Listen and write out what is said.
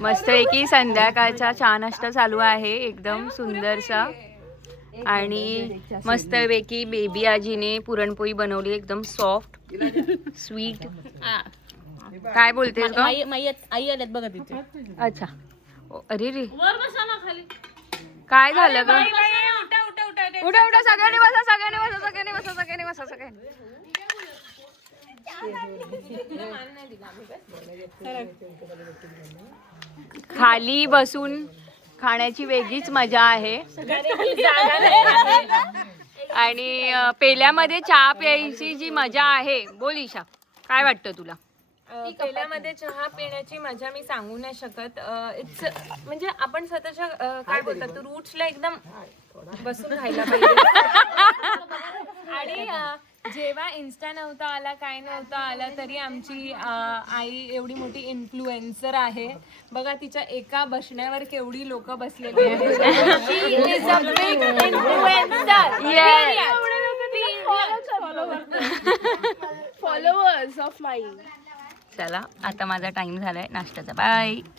मस्तपैकी संध्याकाळचा चहा नाश्ता चालू आहे एकदम सुंदरसा. आणि मस्तपैकी बेबी आजीने पुरणपोळी बनवली एकदम सॉफ्ट स्वीट. काय बोलतेस ग? आई आल्यात बघा तिथे. अच्छा. अरे रे काय झालं ग? उठा उठा सगळ्यांनी बसा सगळ्यांनी बसा सगळ्यांनी बसा सगळ्यांनी बसा सगळ्यांनी. खाली बसून खाण्याची वेगळीच मजा आहे. आणि पेल्यामध्ये चहा प्यायची जी मजा आहे, बोल ईशा काय वाटतं तुला? पेल्यामध्ये चहा पिण्याची मजा मी सांगू नाही शकत. इट्स म्हणजे आपण स्वतःच्या काय बोलतात रूट्सला एकदम बसून खायला पाहिजे. आणि जेव्हा इन्स्टा नव्हता आला काय नव्हता आला तरी आमची आई एवढी मोठी इन्फ्लुएन्सर आहे बघा. तिच्या एका बसण्यावर केवढी लोक बसलेली आहेत. She is a big influencer. Followers of my. चला आता माझा टाइम झालाय नाश्त्याचा. बाय.